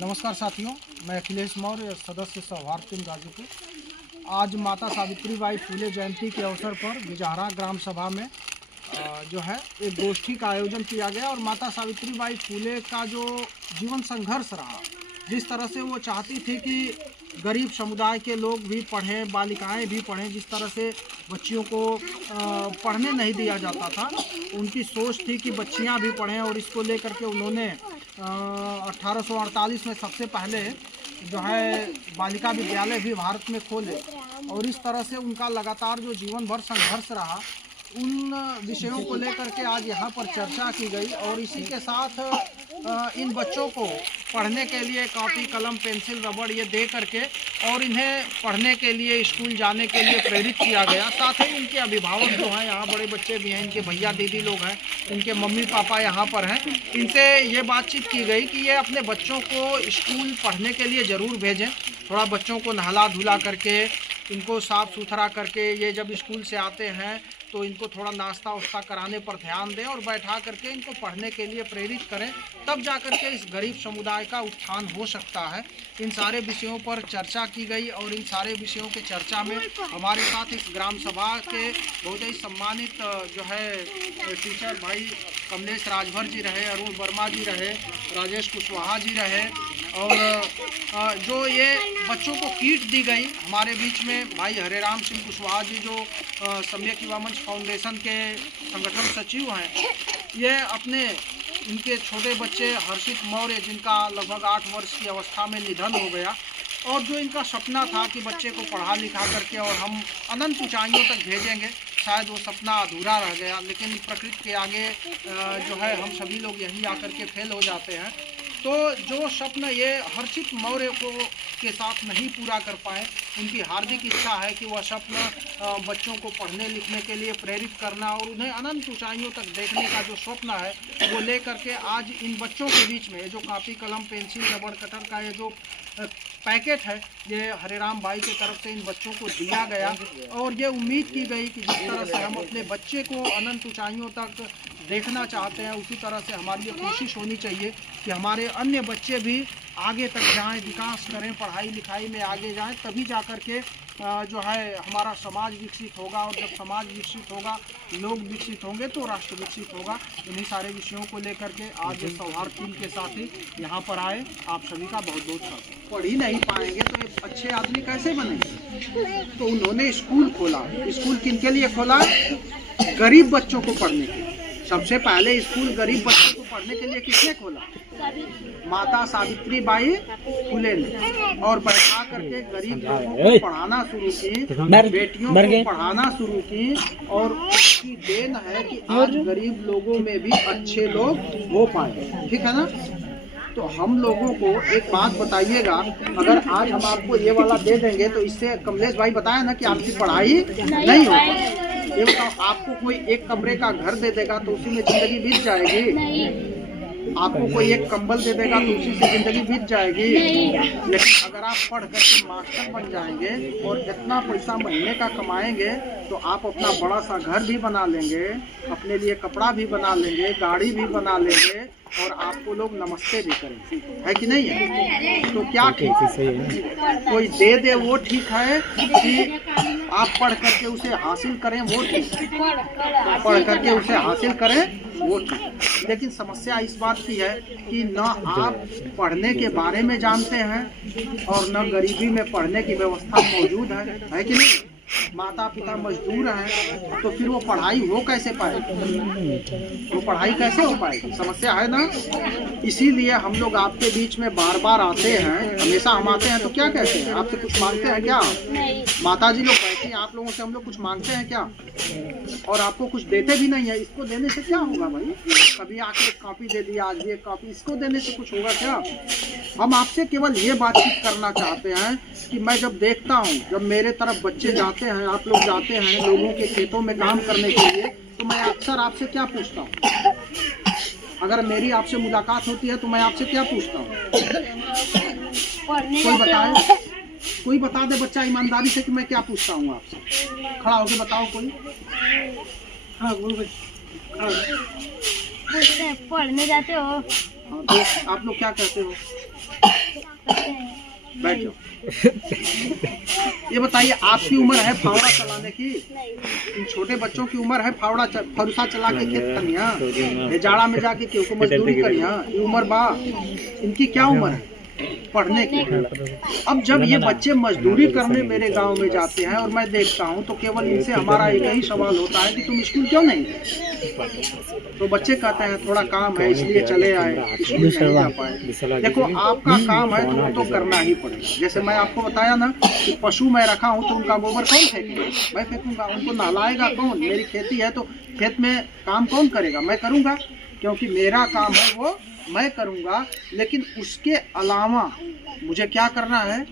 नमस्कार साथियों, मैं अखिलेश मौर्य, सदस्य सौहार्द टीम गाजीपुर। आज माता सावित्रीबाई फुले जयंती के अवसर पर बिजहरा ग्राम सभा में जो है एक गोष्ठी का आयोजन किया गया और माता सावित्रीबाई फुले का जो जीवन संघर्ष रहा, जिस तरह से वो चाहती थी कि गरीब समुदाय के लोग भी पढ़ें, बालिकाएं भी पढ़ें, जिस तरह से बच्चियों को पढ़ने नहीं दिया जाता था, उनकी सोच थी कि बच्चियां भी पढ़ें। और इसको लेकर के उन्होंने 1848 में सबसे पहले जो है बालिका विद्यालय भी भारत में खोले। और इस तरह से उनका लगातार जो जीवन भर संघर्ष रहा, उन विषयों को लेकर के आज यहाँ पर चर्चा की गई। और इसी के साथ इन बच्चों को पढ़ने के लिए कॉपी, कलम, पेंसिल, रबड़ ये दे करके और इन्हें पढ़ने के लिए, स्कूल जाने के लिए प्रेरित किया गया। साथ ही इनके अभिभावक जो हैं, यहाँ बड़े बच्चे भी हैं, इनके भैया दीदी लोग हैं, इनके मम्मी पापा यहाँ पर हैं, इनसे ये बातचीत की गई कि ये अपने बच्चों को स्कूल पढ़ने के लिए ज़रूर भेजें। थोड़ा बच्चों को नहला धुला करके, इनको साफ़ सुथरा करके, ये जब स्कूल से आते हैं तो इनको थोड़ा नाश्ता वास्ता कराने पर ध्यान दें और बैठा करके इनको पढ़ने के लिए प्रेरित करें। तब जा कर के इस गरीब समुदाय का उत्थान हो सकता है। इन सारे विषयों पर चर्चा की गई और इन सारे विषयों के चर्चा में हमारे साथ इस ग्राम सभा के बहुत ही सम्मानित जो है टीचर भाई कमलेश राजभर जी रहे, अरुण वर्मा जी रहे, राजेश कुशवाहा जी रहे। और जो ये बच्चों को किट दी गई, हमारे बीच में भाई हरेराम सिंह कुशवाहा जी जो सम्यक युवा मंच फाउंडेशन के संगठन सचिव हैं, ये अपने इनके छोटे बच्चे हर्षित मौर्य, जिनका लगभग 8 वर्ष की अवस्था में निधन हो गया, और जो इनका सपना था कि बच्चे को पढ़ा लिखा करके और हम अनंत ऊंचाइयों तक भेजेंगे, शायद वो सपना अधूरा रह गया। लेकिन प्रकृति के आगे जो है हम सभी लोग यहीं आकर के फेल हो जाते हैं। तो जो स्वप्न ये हर्षित मौर्य को के साथ नहीं पूरा कर पाए, उनकी हार्दिक इच्छा है कि वह स्वप्न बच्चों को पढ़ने लिखने के लिए प्रेरित करना और उन्हें अनंत ऊंचाइयों तक देखने का जो स्वप्न है, वो लेकर के आज इन बच्चों के बीच में जो कॉपी, कलम, पेंसिल, रबड़, कटर का ये जो पैकेट है, ये हरेराम भाई की तरफ से इन बच्चों को दिया गया। और ये उम्मीद की गई कि जिस तरह से हम अपने बच्चे को अनंत ऊंचाइयों तक देखना चाहते हैं, उसी तरह से हमारी ये कोशिश होनी चाहिए कि हमारे अन्य बच्चे भी आगे तक जाएं, विकास करें, पढ़ाई लिखाई में आगे जाएं। तभी जा कर के जो है हमारा समाज विकसित होगा। और जब समाज विकसित होगा, लोग विकसित होंगे, तो राष्ट्र विकसित होगा। इन्हीं सारे विषयों को लेकर के आज सौहार्द टीम के साथ ही यहाँ पर आए। आप सभी का बहुत बहुत स्वागत। पढ़ ही नहीं पाएंगे तो एक अच्छे आदमी कैसे बनेंगे? तो उन्होंने स्कूल खोला। स्कूल किनके लिए खोला? गरीब बच्चों को पढ़ने के लिए। सबसे पहले स्कूल गरीब बच्चों को पढ़ने के लिए किसने खोला? माता सावित्रीबाई फुले ने। और बैठा करके गरीब लोगों को पढ़ाना शुरू की, बेटियों को पढ़ाना शुरू की। और उसकी देन है कि आज गरीब लोगों में भी अच्छे लोग हो पाए। ठीक है ना? तो हम लोगों को एक बात बताइएगा, अगर आज हम आपको ये वाला दे देंगे तो इससे कमलेश भाई बताया ना कि आपकी पढ़ाई नहीं होगी। ये बताओ, आपको कोई एक कमरे का घर दे देगा तो उसी में जिंदगी बीत जाएगी? आपको कोई एक कंबल दे देगा तो उसी से जिंदगी बीत जाएगी? लेकिन अगर आप पढ़ करके मास्टर बन जाएंगे और इतना पैसा महीने का कमाएंगे, तो आप अपना बड़ा सा घर भी बना लेंगे, अपने लिए कपड़ा भी बना लेंगे, गाड़ी भी बना लेंगे, और आपको लोग नमस्ते भी करेंगे। है कि नहीं है? तो क्या ठीक है? कोई दे दे वो ठीक है कि आप पढ़ करके उसे हासिल करें वो ठीक है? पढ़ करके उसे हासिल करें वो ठीक। लेकिन समस्या इस बात की है कि न आप पढ़ने के बारे में जानते हैं और न गरीबी में पढ़ने की व्यवस्था मौजूद है कि नहीं? माता पिता मजदूर हैं, तो फिर वो पढ़ाई हो कैसे पाएगी? वो पढ़ाई कैसे हो पाएगी? समस्या है ना? इसीलिए हम लोग आपके बीच में बार बार आते हैं। हमेशा हम आते हैं तो क्या कहते हैं? आपसे कुछ मांगते हैं क्या? माता जी लोग बैठी हैं, आप लोगों से हम लोग कुछ मांगते हैं क्या? और आपको कुछ देते भी नहीं है। इसको देने से क्या होगा भाई? कभी आके एक कॉपी दे दिया, आज भी एक कॉपी, इसको देने से कुछ होगा क्या? हम आपसे केवल ये बातचीत करना चाहते हैं कि मैं जब देखता हूँ, जब मेरे तरफ बच्चे जाते हैं, आप लोग जाते हैं लोगों के खेतों में काम करने के लिए, तो मैं अक्सर आपसे क्या पूछता हूँ? अगर मेरी आपसे मुलाकात होती है तो मैं आपसे क्या पूछता हूँ? कोई बताए, कोई बता दे बच्चा ईमानदारी से कि मैं क्या पूछता हूँ आपसे। खड़ा होके बताओ कोई। हाँ बोल भाई। पढ़ने जाते हो? हाँ, तो आप लोग क्या कहते हो? बैठ जाओ। ये बताइए, आपकी उम्र है फावड़ा चलाने की? इन छोटे बच्चों की उम्र है फरुसा चला के खेत करिया, जाड़ा में जाके क्यों को मजदूरी करिया? ये उम्र बा इनकी? क्या उम्र है पढ़ने की? अब जब ये बच्चे मजदूरी करने मेरे गांव में जाते हैं और मैं देखता हूं, तो केवल इनसे हमारा एक ही सवाल होता है कि तुम स्कूल क्यों नहीं गए? तो बच्चे कहते हैं थोड़ा काम है इसलिए चले आए, स्कूल नहीं जा पाए। देखो, आपका काम है तो वो तो करना ही पड़ेगा। जैसे मैं आपको बताया ना कि पशु मैं रखा हूँ तो उनका गोबर कौन फेंकेगा? मैं फेंकूंगा। उनको नहलाएगा कौन? मेरी खेती है तो खेत में काम कौन करेगा? मैं करूँगा, क्योंकि मेरा काम है वो मैं करूँगा। लेकिन उसके अलावा मुझे क्या करना है?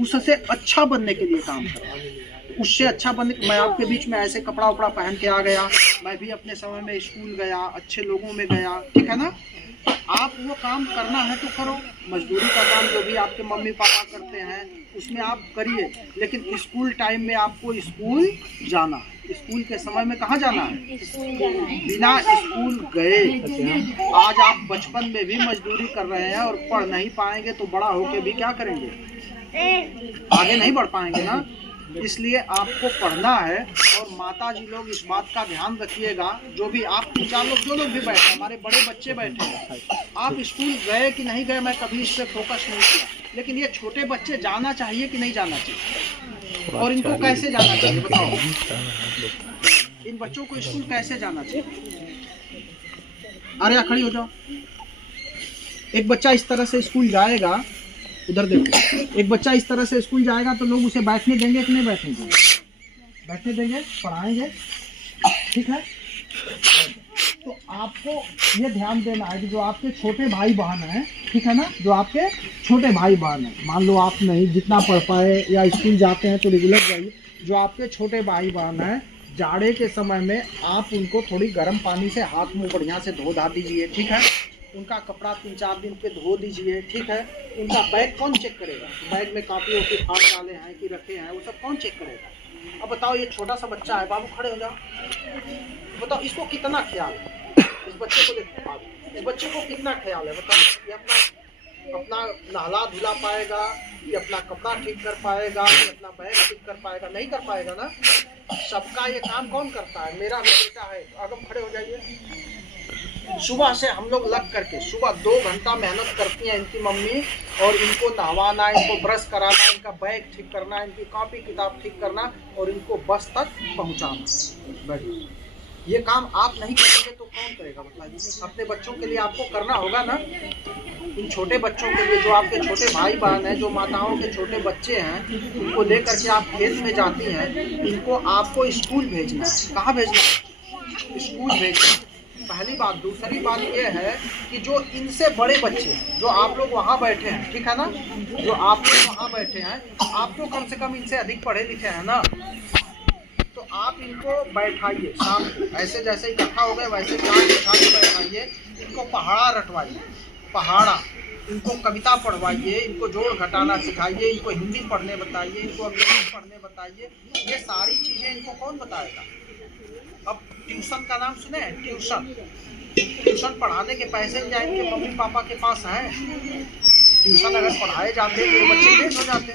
उससे अच्छा बनने के लिए काम करना है। उससे अच्छा बनने, मैं आपके बीच में ऐसे कपड़ा उपड़ा पहन के आ गया, मैं भी अपने समय में स्कूल गया, अच्छे लोगों में गया, ठीक है ना? आप वो काम करना है तो करो। मजदूरी का काम जो भी आपके मम्मी पापा करते हैं उसमें आप करिए, लेकिन स्कूल टाइम में आपको स्कूल जाना है। स्कूल के समय में कहाँ जाना है? बिना स्कूल गए आज आप बचपन में भी मजदूरी कर रहे हैं और पढ़ नहीं पाएंगे तो बड़ा होके भी क्या करेंगे? आगे नहीं बढ़ पाएंगे ना। इसलिए आपको पढ़ना है। और माता जी लोग इस बात का ध्यान रखिएगा, जो भी आप 4 लोग जो लोग भी बैठे, हमारे बड़े बच्चे बैठे हैं, आप स्कूल गए कि नहीं गए मैं कभी इस पर फोकस नहीं किया, लेकिन ये छोटे बच्चे जाना चाहिए कि नहीं जाना चाहिए? और इनको कैसे जाना चाहिए बताओ? इन बच्चों को स्कूल कैसे जाना चाहिए? अरे खड़ी हो जाओ। एक बच्चा इस तरह से स्कूल जाएगा, उधर देखो, एक बच्चा इस तरह से स्कूल जाएगा तो लोग उसे बैठने देंगे कि नहीं बैठने देंगे? बैठने देंगे, पढ़ाएंगे, ठीक है? तो आपको ये ध्यान देना है कि जो आपके छोटे भाई बहन हैं, ठीक है ना, जो आपके छोटे भाई बहन हैं, मान लो आप नहीं जितना पढ़ पाए या स्कूल जाते हैं तो रेगुलर जाइए, जो आपके छोटे भाई बहन हैं, जाड़े के समय में आप उनको थोड़ी गर्म पानी से हाथ मुंह बढ़िया से धो धा दीजिए, ठीक है? उनका कपड़ा 3-4 दिन पे धो दीजिए, ठीक है? उनका बैग कौन चेक करेगा? बैग में कापियों के फाड़ डाले हैं कि रखे हैं, वो सब कौन चेक करेगा? अब बताओ, ये छोटा सा बच्चा है, बाबू खड़े हो जाओ, बताओ इसको कितना ख्याल है? इस बच्चे को देखो, इस बच्चे को कितना ख्याल है बताओ? ये अपना नहला धुला पाएगा? ये अपना कपड़ा ठीक कर पाएगा? ये अपना बैग ठीक कर पाएगा? नहीं कर पाएगा ना। सबका ये काम कौन करता है? मेरा भी बेटा है, आगे खड़े हो जाइए। सुबह से हम लोग लग करके सुबह 2 घंटा मेहनत करती हैं इनकी मम्मी, और इनको नहवाना, इनको ब्रश कराना, इनका बैग ठीक करना, इनकी कॉपी किताब ठीक करना और इनको बस तक पहुंचाना। ये काम आप नहीं करेंगे तो कौन करेगा बताइए? अपने बच्चों के लिए आपको करना होगा ना। इन छोटे बच्चों के लिए, जो आपके छोटे भाई बहन हैं, जो माताओं के छोटे बच्चे हैं, इनको लेकर के आप खेत में जाती हैं, इनको आपको स्कूल भेजना है। कहाँ भेजना है? स्कूल भेजना, पहली बात। दूसरी बात ये है कि जो इनसे बड़े बच्चे, जो आप लोग वहाँ बैठे हैं, ठीक है ना, जो आप लोग वहाँ बैठे हैं, आप तो कम से कम इनसे अधिक पढ़े लिखे हैं ना, तो आप इनको बैठाइए शाम को, ऐसे जैसे इकट्ठा हो गए वैसे चार बिठा के बैठाइए, इनको पहाड़ा रटवाइए, पहाड़ा, इनको कविता पढ़वाइए, इनको जोड़ घटाना सिखाइए, इनको हिंदी पढ़ने बताइए, इनको अंग्रेजी पढ़ने बताइए। ये सारी चीज़ें इनको कौन बताएगा? अब ट्यूशन का नाम सुने हैं? ट्यूशन पढ़ाने के पैसे क्या इनके मम्मी पापा के पास हैं? ट्यूशन अगर पढ़ाए जाते तो बच्चे तेज हो जाते।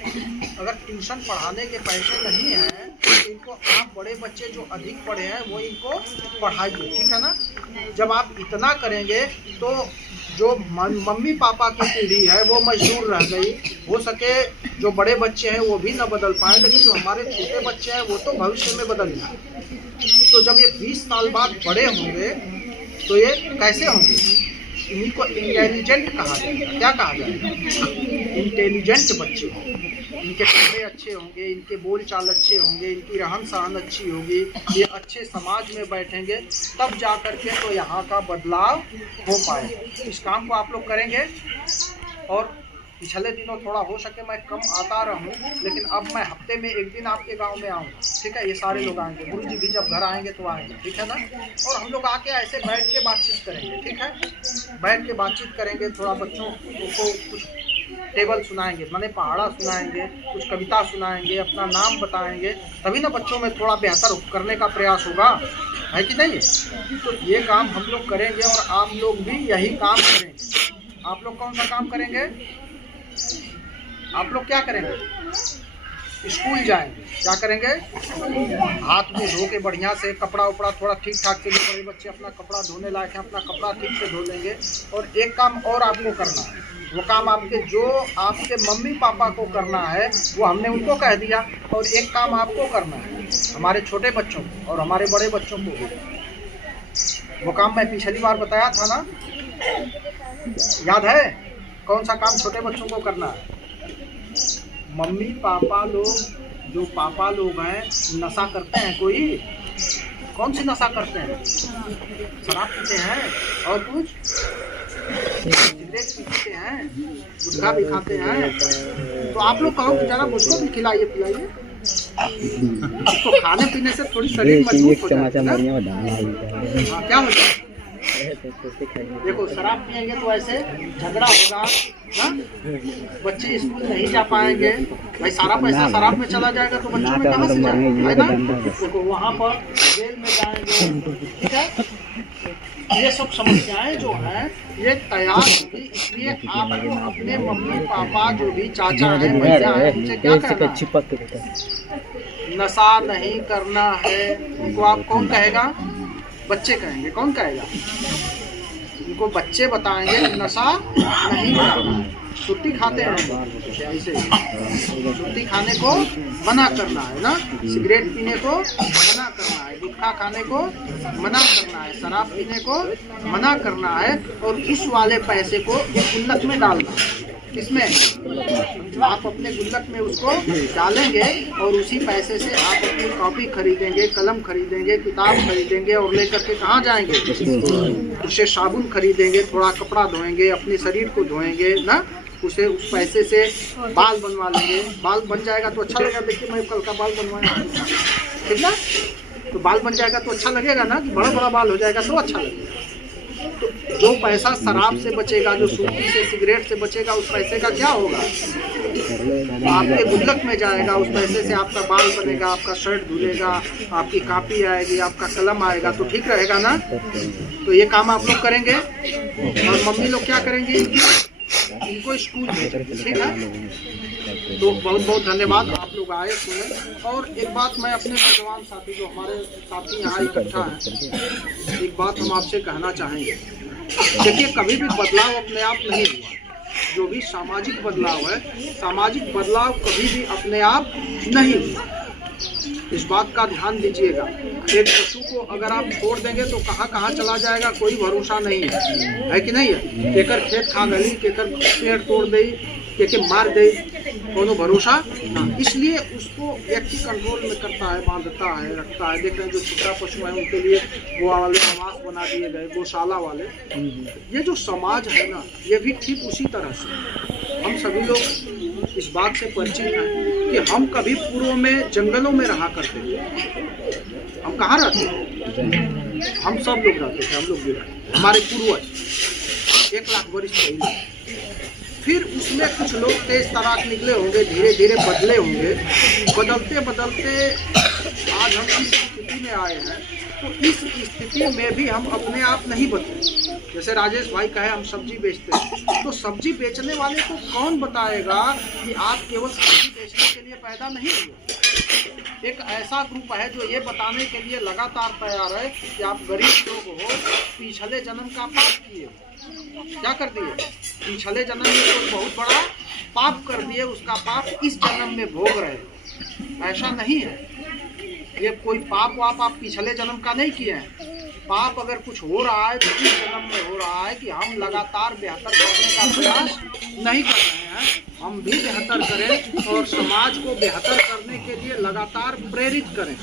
अगर ट्यूशन पढ़ाने के पैसे नहीं हैं तो इनको आप बड़े बच्चे जो अधिक पढ़े हैं वो इनको पढ़ाइए, ठीक है ना। जब आप इतना करेंगे तो जो मम्मी पापा की पीढ़ी है वो मजदूर रह गई, हो सके जो बड़े बच्चे हैं वो भी न बदल पाए, लेकिन जो हमारे छोटे बच्चे हैं वो तो भविष्य में बदल जाए। तो जब ये 20 साल बाद बड़े होंगे तो ये कैसे होंगे? इन्हीं को इंटेलिजेंट कहा जाएगा। क्या कहा जाएगा? इंटेलिजेंट बच्चे होंगे। इनके कपड़े अच्छे होंगे, इनके बोल चाल अच्छे होंगे, इनकी रहन सहन अच्छी होगी, ये अच्छे समाज में बैठेंगे, तब जा कर के तो यहाँ का बदलाव हो पाएगा। इस काम को आप लोग करेंगे। और पिछले दिनों थोड़ा हो सके मैं कम आता रहूं, लेकिन अब मैं हफ्ते में 1 दिन आपके गांव में आऊँगा, ठीक है। ये सारे लोग आएंगे, गुरुजी भी जब घर आएंगे तो आएंगे, ठीक है ना। और हम लोग आके ऐसे बैठ के बातचीत करेंगे, ठीक है। बैठ के बातचीत करेंगे, थोड़ा बच्चों को कुछ टेबल सुनाएंगे, माने पहाड़ा सुनाएंगे, कुछ कविता सुनाएंगे, अपना नाम बताएंगे, तभी ना बच्चों में थोड़ा बेहतर करने का प्रयास होगा, है कि नहीं। तो ये काम हम लोग करेंगे और आप लोग भी यही काम करेंगे। आप लोग कौन सा काम करेंगे? आप लोग क्या करेंगे? स्कूल जाएंगे। क्या करेंगे? हाथ मुंह धो के बढ़िया से, कपड़ा उपड़ा थोड़ा ठीक ठाक से, बड़े बच्चे अपना कपड़ा धोने लायक है, अपना कपड़ा ठीक से धो लेंगे। और एक काम और आपको करना है, वो काम आपके जो आपके मम्मी पापा को करना है वो हमने उनको कह दिया, और एक काम आपको करना है हमारे छोटे बच्चों को और हमारे बड़े बच्चों को भी। वो काम मैं पिछली बार बताया था ना, याद है? कौन सा काम छोटे बच्चों को करना है? मम्मी पापा लोग, जो पापा लोग हैं, नशा करते हैं कोई? कौन सी नशा करते हैं? शराब पीते हैं और कुछ, सिगरेट पीते हैं, गुटखा भी खाते हैं। तो आप लोग कहो कि जरा मुझको भी खिलाइए पिलाइए। तो खाने पीने से थोड़ी शरीर मजबूत हो जाता है। हाँ, क्या होता है? देखो, शराब पिएंगे तो ऐसे झगड़ा होगा ना, बच्चे स्कूल नहीं जा पाएंगे। भाई सारा पैसा शराब में चला जाएगा तो बच्चों में कहाँ से जाएगा, है ना? देखो वहाँ पर जेल में जाएंगे, ठीक है? ये सब समस्याएं जो हैं ये तैयार होगी। इसलिए आपको अपने मम्मी पापा, जो भी चाचा है, भैया है, उनसे क्या कहना है? नशा नहीं करना है। उनको आप कौन कहेगा? बच्चे कहेंगे। कौन कहेगा? उनको बच्चे बताएंगे नशा नहीं करना है। छुट्टी खाते हैं ऐसे, छुट्टी खाने को मना करना है ना, सिगरेट पीने को मना करना है, गुटखा खाने को मना करना है, शराब पीने को मना करना है, और उस वाले पैसे को एक गुल्लक में डालना है। किसमें? आप अपने गुल्लक में उसको डालेंगे और उसी पैसे से आप अपनी कॉपी खरीदेंगे, कलम खरीदेंगे, किताब खरीदेंगे, और लेकर के कहाँ जाएंगे? उसे साबुन खरीदेंगे, थोड़ा कपड़ा धोएंगे, अपने शरीर को धोएंगे ना, उसे उस पैसे से बाल बनवा लेंगे। बाल बन जाएगा तो अच्छा लगेगा। देखिए मैं कल का बाल बनवाया, ठीक ना? तो बाल बन जाएगा तो अच्छा लगेगा ना, कि बड़ा बड़ा बाल हो जाएगा तो अच्छा लगेगा। तो जो पैसा शराब से बचेगा, जो सूखी से, सिगरेट से बचेगा, उस पैसे का क्या होगा? आपके गुल्लक में जाएगा। उस पैसे से आपका बाल बनेगा, आपका शर्ट धुलेगा, आपकी कॉपी आएगी, आपका कलम आएगा, तो ठीक रहेगा ना? तो ये काम आप लोग करेंगे। और मम्मी लोग क्या करेंगे? इनको स्कूल भेजेंगे, ठीक है? तो बहुत बहुत धन्यवाद, आप लोग आए, सुने। और एक बात मैं अपने नौजवान साथी, जो हमारे साथी यहाँ इकट्ठा हैं, एक बात हम आपसे कहना चाहेंगे। देखिए, कभी भी बदलाव अपने आप नहीं हुआ। जो भी सामाजिक बदलाव है, सामाजिक बदलाव कभी भी अपने आप नहीं हुआ। इस बात का ध्यान दीजिएगा। एक पशु को अगर आप छोड़ देंगे तो कहाँ कहाँ चला जाएगा, कोई भरोसा नहीं है कि नहीं है? केकर खेत खा गली, केकर पेड़ तोड़ दे, के मार दे, कोनो भरोसा ना। इसलिए उसको व्यक्ति कंट्रोल में करता है, बांधता है, रखता है। देख रहे हैं जो छोटा पशु है उनके लिए वो वाले आवास बना दिए गए, गौशाला वाले। ये जो समाज है ना, ये भी ठीक उसी तरह से हम सभी लोग इस बात से परिचित हैं कि हम कभी पूर्व में जंगलों में रहा करते थे। हम कहाँ रहते थे? हम सब लोग रहते थे, हम लोग भी रहते। हमारे पूर्वज 1 लाख वर्ष पहले। फिर उसमें कुछ लोग तेज तराक निकले होंगे, धीरे धीरे बदले होंगे। बदलते बदलते आज हम इस स्थिति में आए हैं। तो इस स्थिति में भी हम अपने आप नहीं बदले। जैसे राजेश भाई कहे हम सब्जी बेचते हैं, तो सब्जी बेचने वाले को कौन बताएगा कि आप केवल सब्जी बेचने के लिए पैदा नहीं हुए? एक ऐसा ग्रुप है जो ये बताने के लिए लगातार तैयार है कि आप गरीब लोग हो, पिछले जन्म का पाप किए। क्या कर दिए? पिछले जन्म में कोई बहुत बड़ा पाप कर दिए, उसका पाप इस जन्म में भोग रहे हो। ऐसा नहीं है, ये कोई पाप वाप आप पिछले जन्म का नहीं किए हैं। पाप अगर कुछ हो रहा है तो इस जन्म में हो रहा है कि हम लगातार बेहतर करने का प्रयास नहीं कर रहे हैं। हम भी बेहतर करें और समाज को बेहतर करने के लिए लगातार प्रेरित करें,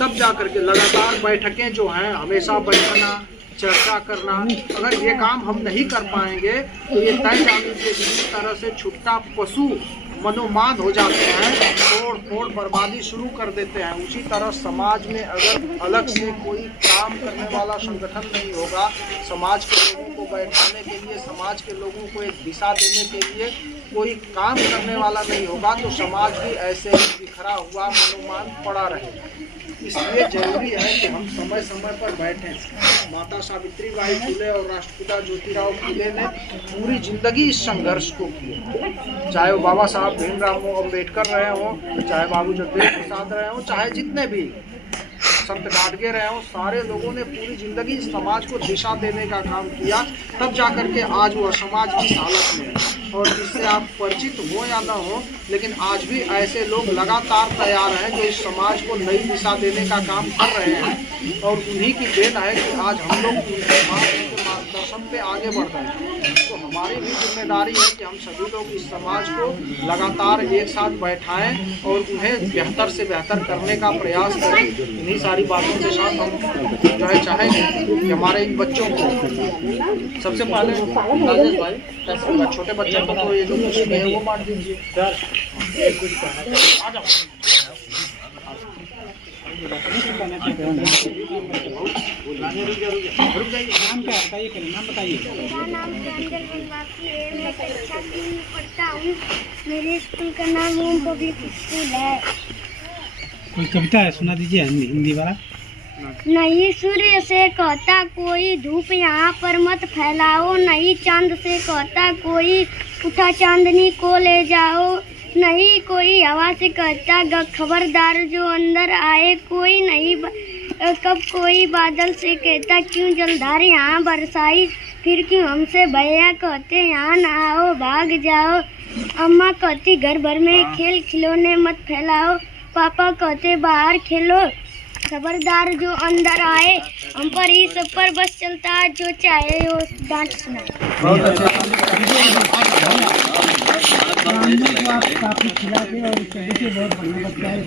तब जा करके लगातार बैठकें जो हैं, हमेशा बैठना, चर्चा करना। अगर ये काम हम नहीं कर पाएंगे तो ये तय जान लीजिए जिस तरह से छुट्टा पशु मनोमान हो जाते हैं, तोड़ फोड़ बर्बादी शुरू कर देते हैं, उसी तरह समाज में अगर अलग से कोई काम करने वाला संगठन नहीं होगा, समाज के लोगों को बैठाने के लिए, समाज के लोगों को एक दिशा देने के लिए कोई काम करने वाला नहीं होगा, तो समाज भी ऐसे ही बिखरा हुआ मनोमान पड़ा रहेगा। इसलिए जरूरी है कि हम समय समय पर बैठें, माता सावित्रीबाई फुले और राष्ट्रपिता ज्योतिराव फुले ने पूरी जिंदगी इस संघर्ष को किया। चाहे वो बाबा साहब भीमराव अम्बेडकर रहे हों, चाहे बाबू जगदेव प्रसाद रहे हों, चाहे जितने भी संत गाडगे रहे हों, सारे लोगों ने पूरी जिंदगी समाज को दिशा देने का काम किया। तब जाकर के आज वो समाज इस हालत में है। और जिससे आप परिचित हो या ना हो, लेकिन आज भी ऐसे लोग लगातार तैयार हैं जो इस समाज को नई दिशा देने का काम कर रहे हैं। और उन्हीं की देन है कि आज हम लोग उनके मार्गदर्शन पे आगे बढ़ रहे हैं। तो हमारी भी जिम्मेदारी है कि हम सभी लोग इस समाज को लगातार एक साथ बैठाएं और उन्हें बेहतर से बेहतर करने का प्रयास करें। इन्हीं सारी बातों के साथ हम जो है चाहेंगे कि हमारे इन बच्चों को सबसे पहले राजेश भाई छोटे बच्चों को तो ये जो कुछ है वो बांट दीजिए। नाम क्या बताइए, नाम बताइए। मेरा नाम रंजन निवासी है, मैं कक्षा 3 में पढ़ता हूँ। मेरे स्कूल का नाम होम पब्लिक स्कूल है। कोई कविता है सुना दीजिए, हिंदी वाला। नहीं सूर्य से कहता कोई धूप यहाँ पर मत फैलाओ, नहीं चांद से कहता कोई उठा चांदनी को ले जाओ, नहीं कोई हवा से कहता खबरदार जो अंदर आए, कोई नहीं कब कोई बादल से कहता क्यों जलधार यहाँ बरसाई, फिर क्यों हमसे भैया कहते यहाँ ना आओ भाग जाओ, अम्मा कहती घर भर में खेल खिलौने मत फैलाओ, पापा कहते बाहर खेलो, खबरदार जो अंदर आए, हम पर ही सब पर बस चलता जो चाहे वो डांट सुनाए। काफी खिलाते और बहुत बढ़िया बच्चा है।